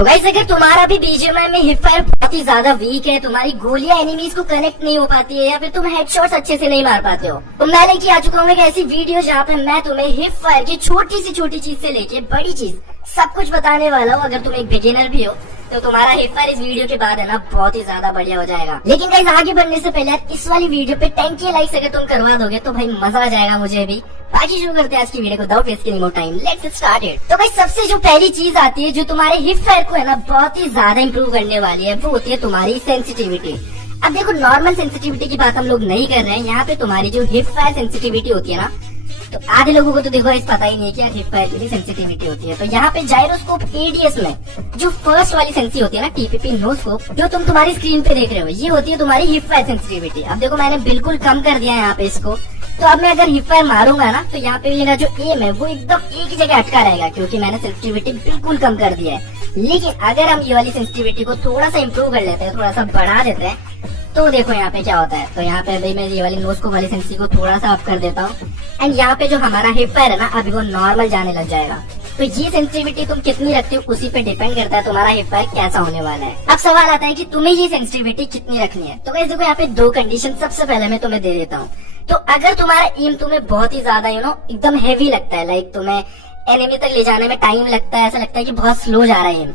तो गाइस अगर तुम्हारा भी बीजीएमआई में हिप फायर बहुत ही ज्यादा वीक है, तुम्हारी गोलियां एनिमीज को कनेक्ट नहीं हो पाती है या फिर तुम हेडशॉट्स अच्छे से नहीं मार पाते हो, तो मैं लेके आ चुका हूँ एक ऐसी वीडियो जहाँ पे मैं तुम्हें हिप फायर की छोटी सी छोटी चीज से लेके बड़ी चीज सब कुछ बताने वाला हूँ। अगर तुम एक बिगिनर भी हो तो तुम्हारा हिप फायर इस वीडियो के बाद है ना बहुत ही ज्यादा बढ़िया हो जाएगा। लेकिन गाइस आगे बढ़ने से पहले यार इस वाली वीडियो पे 10K लाइक्स अगर तुम करवा दोगे तो भाई मजा आ जाएगा मुझे भी। बाकी शुरू करते हैं आज की वीडियो को, without wasting any more time, let's start it. तो भाई सबसे जो पहली चीज आती है जो तुम्हारे हिप फायर को है ना बहुत ही ज्यादा इंप्रूव करने वाली है, वो होती है तुम्हारी सेंसिटिविटी। अब देखो नॉर्मल सेंसिटिविटी की बात हम लोग नहीं कर रहे हैं, यहाँ पे तुम्हारी जो हिप फायर सेंसिटिविटी होती है ना, तो आधे लोगों को तो देखो इस पता ही नहीं है कि हिप फायर की सेंसिटिविटी होती है। तो यहाँ पे जायरोस्कोप एडीएस में जो फर्स्ट वाली सेंसी होती है ना, टीपीपी नो स्कोप, जो तुम तुम्हारी स्क्रीन पे देख रहे हो, ये होती है तुम्हारी हिप फायर सेंसिटिविटी। अब देखो मैंने बिल्कुल कम कर दिया है यहाँ पे इसको, तो अब मैं अगर हिप फायर मारूंगा ना तो यहाँ पे मेरा जो एम है वो एकदम एक ही जगह अटका रहेगा, क्योंकि मैंने सेंसिटिविटी बिल्कुल कम कर दिया है। लेकिन अगर हम ये वाली सेंसिटिविटी को थोड़ा सा इम्प्रूव कर लेते हैं, थोड़ा सा बढ़ा देते हैं, तो देखो यहाँ पे क्या होता है। तो यहाँ पे अभी मैं ये वाली नोस्कोप वाली सेंसी को थोड़ा सा अप कर देता हूँ एंड यहाँ पे जो हमारा हिप फायर है ना अभी वो नॉर्मल जाने लग जाएगा। तो ये सेंसिटिविटी तुम कितनी रखते हो उसी पे डिपेंड करता है तुम्हारा हिप फायर कैसा होने वाला है। अब सवाल आता है कि तुम्हें ये सेंसिटिविटी कितनी रखनी है। तो देखो यहाँ पे दो कंडीशन सबसे पहले मैं तुम्हें दे देता हूँ। तो अगर तुम्हारा एम तुम्हें बहुत ही ज्यादा एकदम हैवी लगता है, लाइक तुम्हें एनिमी तक ले जाने में टाइम लगता है, ऐसा लगता है कि बहुत स्लो जा रहा है एम,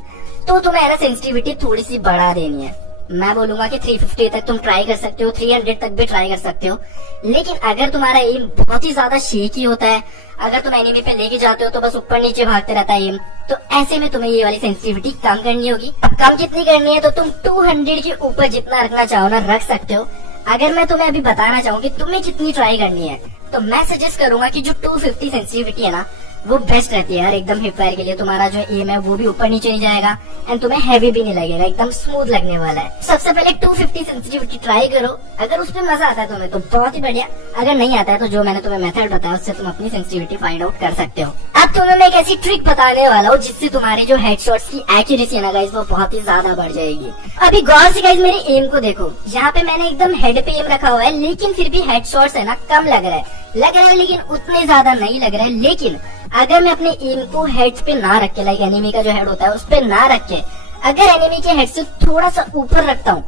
तो तुम्हें है ना सेंसिटिविटी थोड़ी सी बढ़ा देनी है। मैं बोलूंगा कि 350 तक तुम ट्राई कर सकते हो, 300 तक भी ट्राई कर सकते हो। लेकिन अगर तुम्हारा एम बहुत ही ज्यादा शेकी होता है, अगर तुम एनिमी पे लेके जाते हो तो बस ऊपर नीचे भागते रहता है एम, तो ऐसे में तुम्हें ये वाली सेंसिटिविटी कम करनी होगी। अब कम कितनी करनी है, तो तुम 200 के ऊपर जितना रखना चाहो ना रख सकते हो। अगर मैं तुम्हें अभी बताना चाहूँ कि तुम्हें कितनी ट्राई करनी है, तो मैं सजेस्ट करूंगा कि जो 250 सेंसिटिविटी है ना वो बेस्ट रहती है यार एकदम हिप फायर के लिए। तुम्हारा जो एम है वो भी ऊपर नीचे नहीं जाएगा एंड तुम्हें हैवी भी नहीं लगेगा, एकदम स्मूथ लगने वाला है। सबसे पहले 250 सेंसिटिविटी ट्राई करो, अगर उसमें मजा आता है तुम्हें तो बहुत ही बढ़िया, अगर नहीं आता है तो जो मैंने तुम्हें मेथड बताया उससे तुम अपनी सेंसिटिविटी फाइंड आउट कर सकते हो। अब तुम्हें मैं एक ऐसी ट्रिक बताने वाला हूँ जिससे तुम्हारे जो हेडशॉट्स की एक्यूरेसी है ना गाइस वो बहुत ही ज्यादा बढ़ जाएगी। अभी गौर से गाइस मेरे एम को देखो, यहाँ पे मैंने एकदम हेड पे एम रखा हुआ है, लेकिन फिर भी हेडशॉट्स है ना कम लग रहा है लेकिन उतने ज्यादा नहीं लग रहा है। लेकिन अगर मैं अपने एम को हेड पे ना रख के, लाइक एनिमी का जो हेड होता है उस पे ना रख के, अगर एनिमी के हेड से थोड़ा सा ऊपर रखता हूँ,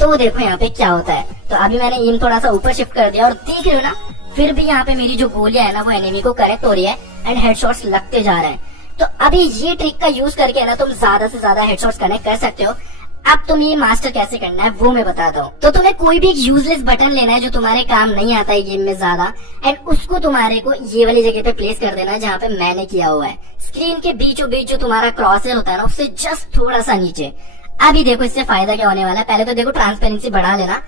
तो देखो यहाँ पे क्या होता है। तो अभी मैंने एम थोड़ा सा ऊपर शिफ्ट कर दिया और देख रहे हो ना, फिर भी यहाँ पे मेरी जो गोलियां है ना वो एनिमी को करेक्ट हो रही है एंड हेडशॉट्स लगते जा रहे हैं। तो अभी ये ट्रिक का यूज करके है ना तुम ज्यादा से ज्यादा हेडशॉट्स कनेक्ट कर सकते हो। अब तुम्हें ये मास्टर कैसे करना है वो मैं बताता हूँ। तो तुम्हें कोई भी एक यूजलेस बटन लेना है जो तुम्हारे काम नहीं आता है गेम में ज्यादा, एंड उसको तुम्हारे को ये वाली जगह पे प्लेस कर देना है जहाँ पे मैंने किया हुआ है। स्क्रीन के बीचों बीच जो तुम्हारा क्रॉसर होता है ना उससे जस्ट थोड़ा सा नीचे। अभी देखो इससे फायदा क्या होने वाला है, पहले तो देखो ट्रांसपेरेंसी बढ़ा लेना,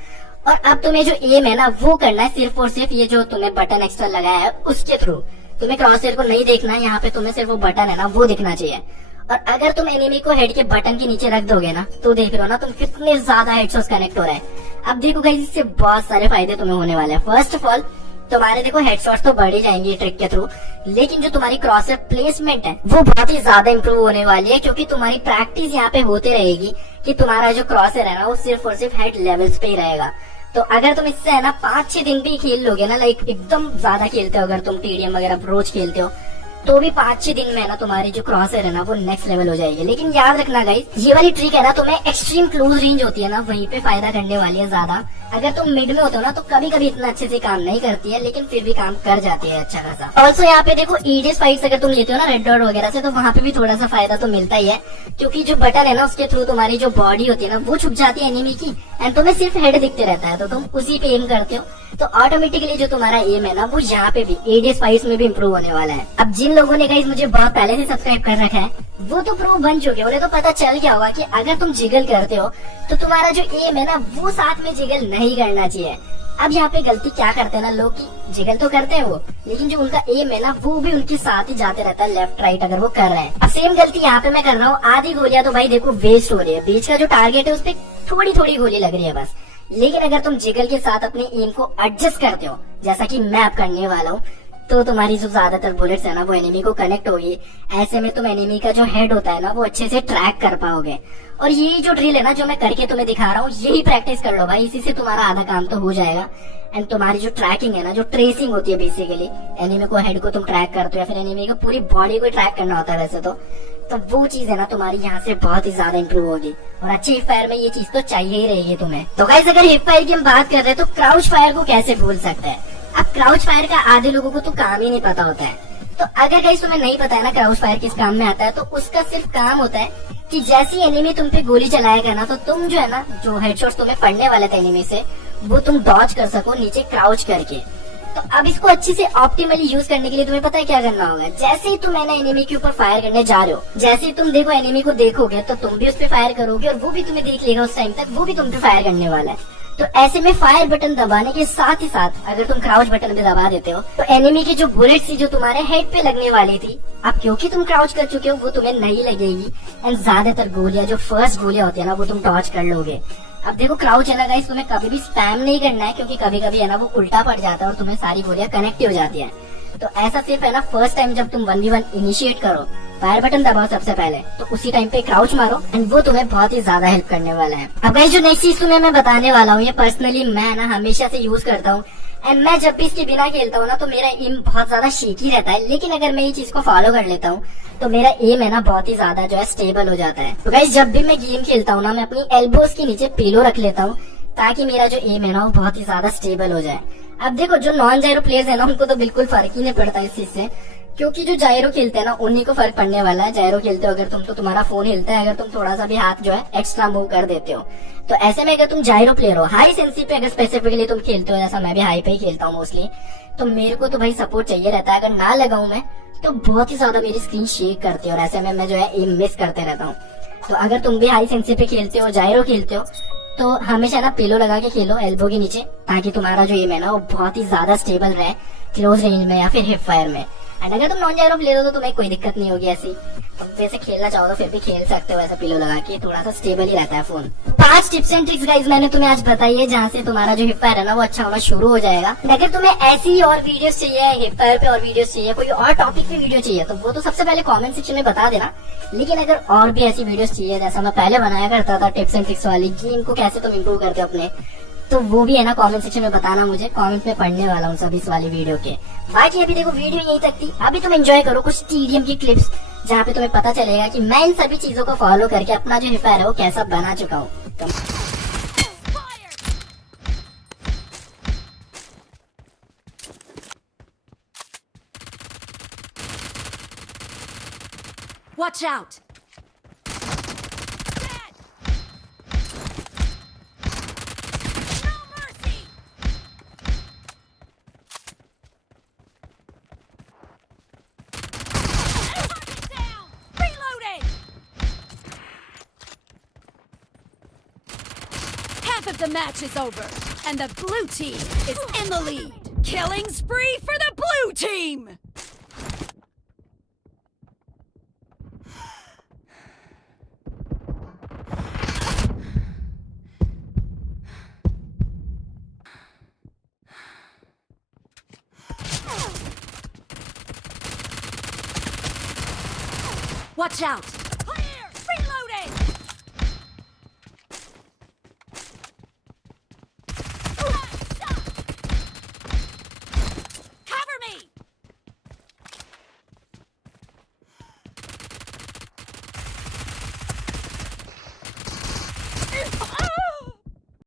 और अब तुम्हें जो एम है ना वो करना है सिर्फ और सिर्फ ये जो तुम्हें बटन एक्स्ट्रा लगाया है उसके थ्रू। तुम्हें क्रॉसर को नहीं देखना है, यहाँ पे तुम्हें सिर्फ वो बटन है ना वो दिखना चाहिए। और अगर तुम एनिमी को हेड के बटन के नीचे रख दोगे ना, तो देख रहे हो ना तुम कितने ज्यादा हेडशॉट्स कनेक्ट हो रहे हैं। अब देखो गाइस इससे बहुत सारे फायदे तुम्हें होने वाले हैं। फर्स्ट ऑफ ऑल तुम्हारे देखो हेडशॉट्स तो बढ़ ही जाएंगे ट्रिक के थ्रू, लेकिन जो तुम्हारी क्रॉसर प्लेसमेंट है वो बहुत ही ज्यादा इंप्रूव होने वाली है, क्योंकि तुम्हारी प्रैक्टिस यहाँ पे होती रहेगी कि तुम्हारा जो क्रॉसर है ना वो सिर्फ और सिर्फ हेड लेवल्स पे ही रहेगा। तो अगर तुम इससे है ना 5-6 दिन भी खेल लोगे ना, लाइक एकदम ज्यादा खेलते हो, अगर तुम टीडीएम वगैरह रोज खेलते हो, तो भी 5-6 दिन में ना तुम्हारी जो क्रॉसर है ना वो नेक्स्ट लेवल हो जाएगी। लेकिन याद रखना गाइस, ये वाली ट्रिक है ना तुम्हें एक्सट्रीम क्लोज रेंज होती है ना वहीं पे फायदा करने वाली है ज्यादा। अगर तुम मिड में होते हो ना तो कभी कभी इतना अच्छे से काम नहीं करती है, लेकिन फिर भी काम कर जाती है अच्छा खासा। ऑल्सो यहाँ पे देखो ईडीएस फाइट्स अगर तुम लेते हो ना रेड डॉट वगैरह से, तो वहाँ पे भी थोड़ा सा फायदा तो मिलता ही है, क्योंकि जो बटन है ना उसके थ्रू तुम्हारी जो बॉडी होती है ना वो छुप जाती है एनिमी की एंड तुम्हें सिर्फ हेड दिखते रहता है, तो तुम उसी पे एम करते हो, तो ऑटोमेटिकली जो तुम्हारा एम है ना वो यहाँ पे भी एडीएस फाइट्स में भी इम्प्रूव होने वाला है। अब जिन लोगों ने गाइस मुझे बहुत पहले से सब्सक्राइब कर रखा है वो तो प्रो बन चुके हैं, उन्हें तो पता चल गया होगा कि अगर तुम जिगल करते हो तो तुम्हारा जो एम है ना वो साथ में जिगल नहीं करना चाहिए। अब यहाँ पे गलती क्या करते हैं ना लोग की जिगल तो करते हैं वो, लेकिन जो उनका एम है ना वो भी उनके साथ ही जाते रहता है लेफ्ट राइट अगर वो कर रहे हैं। अब सेम गलती यहाँ पे मैं कर रहा हूँ, आधी गोलियां तो भाई देखो वेस्ट हो रही है, बीच का जो टारगेट है उस पर थोड़ी थोड़ी गोली लग रही है बस। लेकिन अगर तुम जिगल के साथ अपने एम को एडजस्ट करते हो जैसा कि मैं अब करने वाला हूँ, तो तुम्हारी जो ज्यादातर बुलेट्स है ना वो एनिमी को कनेक्ट होगी। ऐसे में तुम एनिमी का जो हेड होता है ना वो अच्छे से ट्रैक कर पाओगे। और यही जो ड्रिल है ना जो मैं करके तुम्हें दिखा रहा हूँ, यही प्रैक्टिस कर लो भाई, इसी से तुम्हारा आधा काम तो हो जाएगा। एंड तुम्हारी जो ट्रैकिंग है ना, जो ट्रेसिंग होती है बेसिकली, एनिमी को हेड को तुम ट्रैक करते हो या फिर एनिमी को पूरी बॉडी को ट्रैक करना होता है वैसे तो वो चीज है ना तुम्हारी यहाँ से बहुत ही ज्यादा इंप्रूव होगी। और अच्छे हिप फायर में ये चीज तो चाहिए ही रहेगी तुम्हें। तो गाइस अगर हिप फायर की हम बात कर रहे हैं तो क्राउच फायर को कैसे भूल सकते हैं। अब क्राउच फायर का आधे लोगों को तो काम ही नहीं पता होता है। तो अगर गाइस तुम्हें नहीं पता है ना क्राउच फायर किस काम में आता है, तो उसका सिर्फ काम होता है कि जैसी एनिमी तुम पे गोली चलाएगा ना, तो तुम जो है ना, जो हेडशॉट्स तुम्हें पड़ने वाले थे एनिमी से, वो तुम डॉज कर सको नीचे क्राउच करके। तो अब इसको अच्छे से ऑप्टिमली यूज करने के लिए तुम्हें पता है क्या करना होगा। जैसे ही तुम है ना एनिमी के ऊपर फायर करने जा रहे हो, जैसे ही तुम देखो एनिमी को देखोगे तो तुम भी उस पर फायर करोगे और वो भी तुम्हें देख लेगा। उस टाइम तक वो भी तुम पे फायर करने वाला है। तो ऐसे में फायर बटन दबाने के साथ ही साथ अगर तुम क्राउच बटन भी दबा देते हो तो एनिमी की जो बुलेट थी जो तुम्हारे हेड पे लगने वाली थी, अब क्योंकि तुम क्राउच कर चुके हो वो तुम्हें नहीं लगेगी। एंड ज्यादातर गोलियां जो फर्स्ट गोलियां होती है ना वो तुम डॉज कर लोगे। अब देखो क्राउच है ना गाइस, तुम्हें कभी भी स्पैम नहीं करना है, क्योंकि कभी कभी है ना वो उल्टा पड़ जाता है और तुम्हें सारी गोलियां कनेक्ट हो जाती है। तो ऐसा सिर्फ है ना फर्स्ट टाइम जब तुम 1v1 इनिशिएट करो, फायर बटन दबाओ सबसे पहले, तो उसी टाइम पे क्राउच मारो एंड वो तुम्हें बहुत ही ज्यादा हेल्प करने वाला है। अब गाइस जो नेक्स्ट चीज तुम्हें मैं बताने वाला हूँ, ये पर्सनली मैं ना हमेशा से यूज करता हूँ। एंड मैं जब भी इसके बिना खेलता हूँ ना तो मेरा एम बहुत ज्यादा शेकी रहता है, लेकिन अगर मैं ये चीज को फॉलो कर लेता हूँ तो मेरा एम है ना बहुत ही ज्यादा जो है स्टेबल हो जाता है। तो गाइस जब भी मैं गेम खेलता हूँ ना, मैं अपनी एल्बोज के नीचे पिलो रख लेता हूँ ताकि मेरा जो एम है ना वो बहुत ही ज्यादा स्टेबल हो जाए। अब देखो जो नॉन जायरो प्लेयर्स है ना उनको तो बिल्कुल फर्क ही नहीं पड़ता इस चीज से, क्योंकि जो जायरो खेलते हैं ना उन्हीं को फर्क पड़ने वाला है। जायरो खेलते हो अगर तुम तो तुम्हारा फोन हिलता है, अगर तुम थोड़ा सा भी हाथ जो है एक्स्ट्रा मूव कर देते हो। तो ऐसे में अगर तुम जायरो प्लेयर हो, हाई सेंसी पे अगर स्पेसिफिकली तुम खेलते हो, जैसा मैं भी हाई पे ही खेलता हूँ मोस्टली, तो मेरे को तो भाई सपोर्ट चाहिए रहता है। अगर ना लगाऊं मैं तो बहुत ही ज्यादा मेरी स्क्रीन शेक करती है और ऐसे में मैं जो है एम मिस करते रहता हूँ। तो अगर तुम भी हाई सेंसी पे खेलते हो, जायरो खेलते हो, तो हमेशा ना पिलो लगा के खेलो एल्बो के नीचे, ताकि तुम्हारा जो एम है ना वो बहुत ही ज्यादा स्टेबल रहे क्लोज रेंज में या फिर हिप फायर में। एंड अगर तुम नॉन जायरो प्लेयर हो तो तुम्हें कोई दिक्कत नहीं होगी। ऐसी तुम वैसे खेलना चाहो तो फिर भी खेल सकते हो ऐसा पिलो लगा के, थोड़ा सा स्टेबल ही रहता है phone. 5 tips and tricks guys मैंने तुम्हें आज बताई है, जहाँ से तुम्हारा जो हिप फायर है ना वो अच्छा होना शुरू हो जाएगा। अगर तुम्हें ऐसी और वीडियोस चाहिए, हिप फायर पे और वीडियोस चाहिए, कोई और टॉपिक पे वीडियो चाहिए, तो वो तो सबसे पहले कमेंट सेक्शन में बता देना। लेकिन अगर और भी ऐसी वीडियोस चाहिए जैसा मैं पहले बनाया करता था टिप्स एंड ट्रिक्स वाली, गेम को कैसे तुम इम्प्रूव करते हो अपने, तो वो भी है ना कमेंट सेक्शन में बताना मुझे। कमेंट में पढ़ने वाला हूँ सभी इस वाली वीडियो के। बाकी अभी देखो वीडियो यहीं तक थी। अभी तुम एंजॉय करो कुछ टीडीएम की क्लिप्स, जहाँ पे तुम्हें पता चलेगा कि मैं इन सभी चीजों को फॉलो करके अपना जो हिप फायर है वो कैसा बना चुका हूँ। Watch out! Half of the match is over, and the blue team is in the lead. Killing spree for the blue team! Watch out!